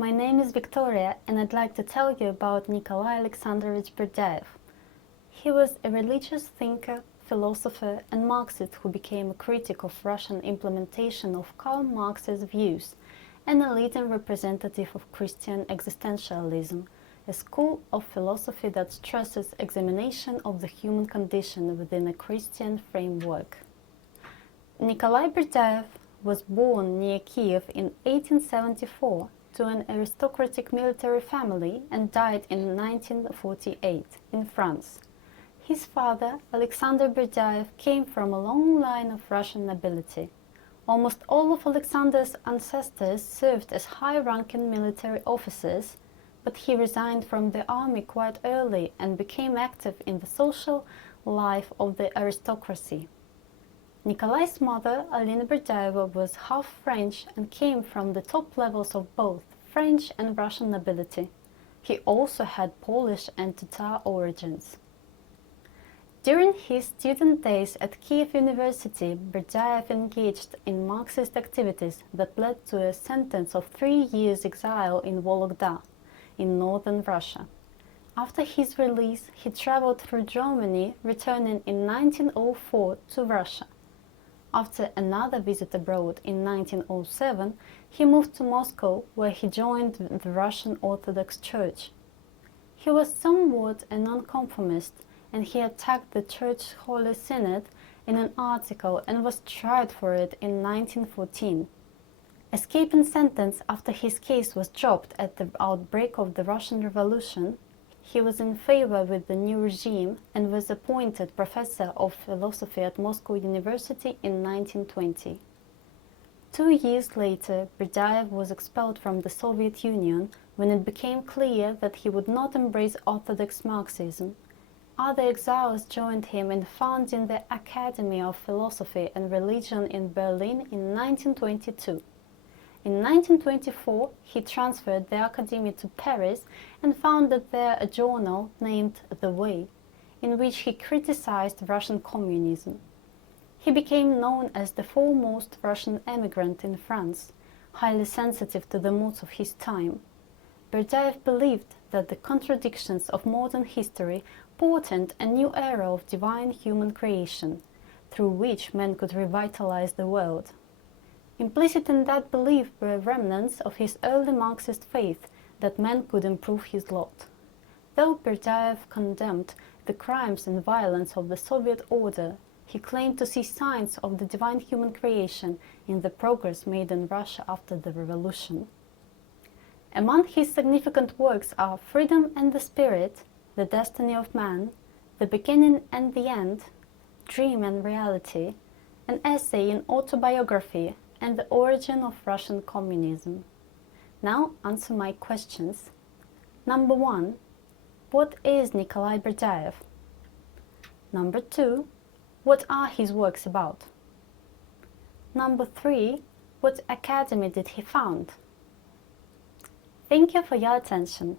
My name is Victoria and I'd like to tell you about Nikolay Alexandrovich Berdyaev. He was a religious thinker, philosopher and Marxist who became a critic of Russian implementation of Karl Marx's views and a leading representative of Christian existentialism, a school of philosophy that stresses examination of the human condition within a Christian framework. Nikolay Berdyaev was born near Kiev in 1874 to an aristocratic military family and died in 1948 in France. His father, Alexander Berdyaev, came from a long line of Russian nobility. Almost all of Alexander's ancestors served as high-ranking military officers, but he resigned from the army quite early and became active in the social life of the aristocracy. Nikolay's mother, Alina Berdyaeva, was half French and came from the top levels of both French and Russian nobility. He also had Polish and Tatar origins. During his student days at Kiev University, Berdyaev engaged in Marxist activities that led to a sentence of 3 years exile in Vologda, in northern Russia. After his release, he traveled through Germany, returning in 1904 to Russia. After another visit abroad in 1907, he moved to Moscow, where he joined the Russian Orthodox Church. He was somewhat a nonconformist, and he attacked the Church's Holy Synod in an article and was tried for it in 1914. Escaping sentence after his case was dropped at the outbreak of the Russian Revolution, he was in favor with the new regime and was appointed professor of philosophy at Moscow University in 1920. 2 years later, Berdyaev was expelled from the Soviet Union when it became clear that he would not embrace orthodox Marxism. Other exiles joined him in founding the Academy of Philosophy and Religion in Berlin in 1922. In 1924, he transferred the Academy to Paris and founded there a journal named The Way, in which he criticized Russian communism. He became known as the foremost Russian emigrant in France, highly sensitive to the moods of his time. Berdyaev believed that the contradictions of modern history portend a new era of divine human creation, through which man could revitalize the world. Implicit in that belief were remnants of his early Marxist faith that man could improve his lot. Though Berdyaev condemned the crimes and violence of the Soviet order, he claimed to see signs of the divine human creation in the progress made in Russia after the revolution. Among his significant works are Freedom and the Spirit, The Destiny of Man, The Beginning and the End, Dream and Reality, an essay in autobiography, and the origin of Russian communism. Now answer my questions. Number 1. What is Nikolay Berdyaev? Number 2. What are his works about? Number 3. What academy did he found? Thank you for your attention.